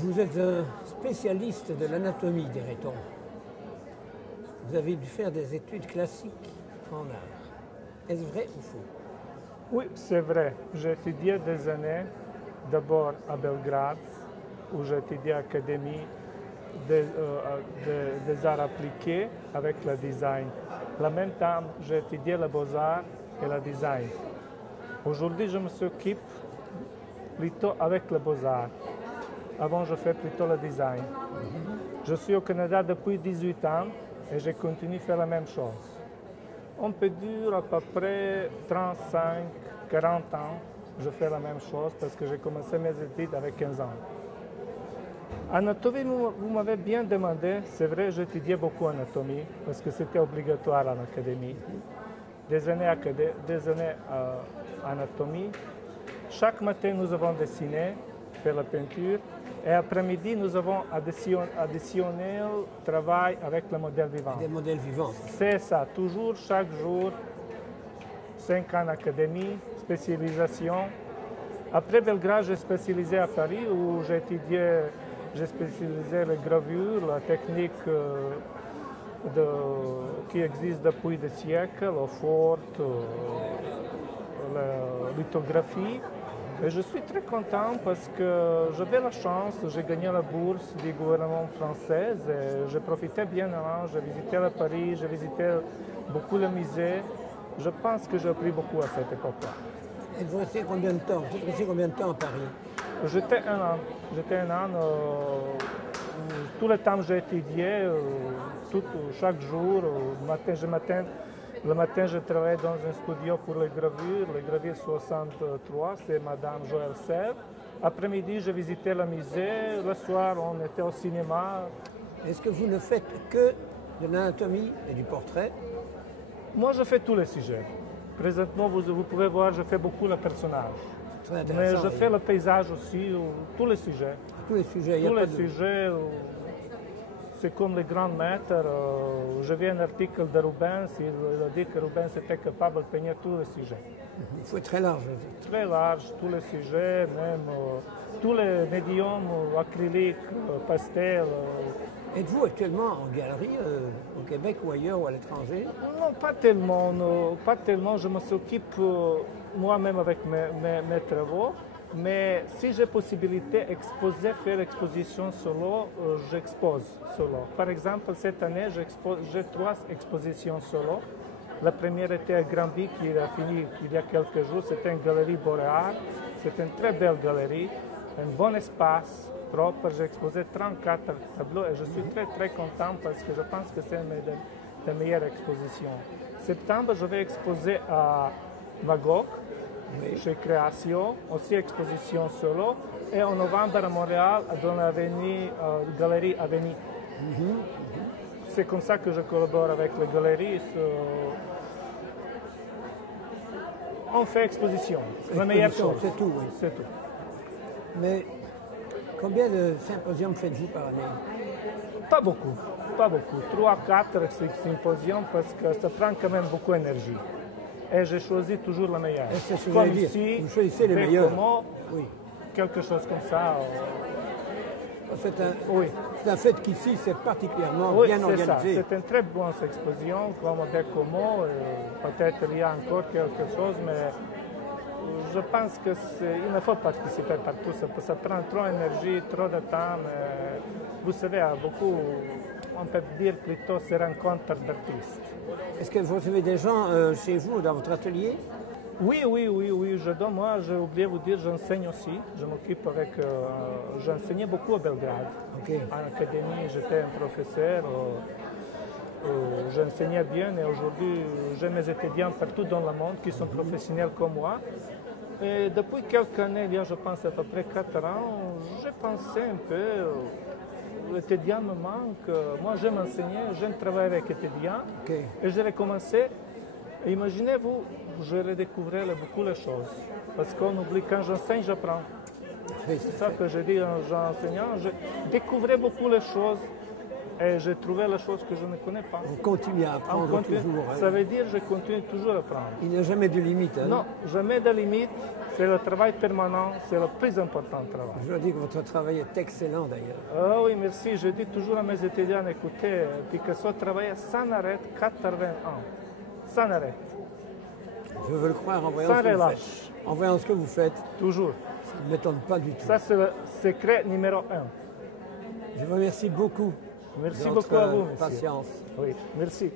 Vous êtes un spécialiste de l'anatomie, dirait-on. Vous avez dû faire des études classiques en art. Est-ce vrai ou faux? Oui, c'est vrai. J'ai étudié des années, d'abord à Belgrade, où j'ai étudié à l'Académie des arts appliqués avec le design. En même temps, j'ai étudié les beaux-arts et le design. Aujourd'hui, je me s'occupe plutôt avec les beaux-arts. Avant, je fais plutôt le design. Je suis au Canada depuis 18 ans et je continue à faire la même chose. On peut dire à peu près 35, 40 ans, je fais la même chose parce que j'ai commencé mes études avec 15 ans. Anatomie, vous m'avez bien demandé. C'est vrai, j'étudiais beaucoup anatomie parce que c'était obligatoire en académie. Des années anatomie. Chaque matin, nous avons dessiné, fait la peinture. Et après-midi, nous avons additionné le travail avec le modèle vivant. Des modèles vivants. C'est ça, toujours, chaque jour, 5 ans d'académie, spécialisation. Après Belgrade, j'ai spécialisé à Paris où j'ai spécialisé la gravure, la technique qui existe depuis des siècles, la forte, la lithographie. Et je suis très content parce que j'avais la chance, j'ai gagné la bourse du gouvernement français et je profitais bien avant, j'ai visité le Paris, j'ai visité beaucoup le musée. Je pense que j'ai appris beaucoup à cette époque-là. Et vous restez combien de temps? Vous êtes resté combien de temps à Paris? J'étais un an. Tout le temps j'ai étudié, chaque jour, le matin, je travaillais dans un studio pour les gravures 63, c'est Madame Joël Serre. Après-midi, je visitais le musée, le soir, on était au cinéma. Est-ce que vous ne faites que de l'anatomie et du portrait? Moi, je fais tous les sujets. Présentement, vous pouvez voir, je fais beaucoup le personnage. Mais je fais le paysage aussi, tous les sujets. Tous les sujets, tous les sujets. C'est comme les grands maîtres. Je viens un article de Rubens, il a dit que Rubens était capable de peindre tous les sujets. Il faut être très large. Très large, tous les sujets, même tous les médiums acryliques, pastels. Êtes-vous actuellement en galerie au Québec ou ailleurs ou à l'étranger? Non, pas tellement. Pas tellement. Je me s'occupe moi-même avec mes travaux. Mais si j'ai possibilité d'exposer, faire exposition solo, j'expose solo. Par exemple, cette année, j'ai 3 expositions solo. La première était à Granby, qui a fini il y a quelques jours. C'était une galerie boréale. C'est une très belle galerie, un bon espace propre. J'ai exposé 34 tableaux et je suis très très content parce que je pense que c'est une des meilleures expositions. En septembre, je vais exposer à Magog. Oui. Chez Création, aussi exposition solo, et en novembre à Montréal, dans la Galerie Avenue. C'est comme ça que je collabore avec les galeries. On fait exposition, la meilleure chose. C'est tout, oui. C'est tout. Mais combien de symposiums faites-vous par année? Pas beaucoup, pas beaucoup. 3 à 4 symposiums parce que ça prend quand même beaucoup d'énergie. Et j'ai choisi toujours la meilleure. Comme ici, vous choisissez les meilleurs. Oui. Quelque chose comme ça. C'est un fait qu'ici, c'est particulièrement bien organisé. C'est une très bonne exposition, comme Bécomo. Peut-être il y a encore quelque chose, mais je pense qu'il ne faut participer partout. Ça prend trop d'énergie, trop de temps. Mais vous savez, beaucoup, on peut dire plutôt ces rencontres d'artistes. Est-ce que vous recevez des gens chez vous, dans votre atelier? Oui. Moi, j'ai oublié de vous dire, j'enseigne aussi. Je m'occupe avec. J'enseignais beaucoup à Belgrade. Okay. En académie, j'étais un professeur. J'enseignais bien et aujourd'hui, j'ai mes étudiants partout dans le monde qui sont professionnels comme moi. Et depuis quelques années, il y a, je pense, à peu près 4 ans, j'ai pensé un peu. L'étudiant me manque. Moi, j'aime enseigner, j'aime travailler avec étudiants. Okay. Et j'ai recommencé. Imaginez-vous, je redécouvrais beaucoup les choses. Parce qu'on oublie, quand j'enseigne, j'apprends. C'est ça que je dis en enseignant. Je découvrais beaucoup les choses et j'ai trouvé la chose que je ne connais pas. On continue à On apprendre continue. toujours. Hein. Ça veut dire que je continue toujours à apprendre. Il n'y a jamais de limite. Hein. Non, jamais de limite. C'est le travail permanent, c'est le plus important travail. Je dois dire que votre travail est excellent d'ailleurs. Ah oui, merci. Je dis toujours à mes étudiants, écoutez, Picasso travaillait sans arrêt 80 ans. Sans arrêt. Je veux le croire en voyant Sans ce que vous relâche. faites. En voyant ce que vous faites, Toujours. ça ne m'étonne pas du tout. Ça, c'est le secret numéro 1. Je vous remercie beaucoup Merci de beaucoup votre à vous, monsieur. patience. Oui, merci.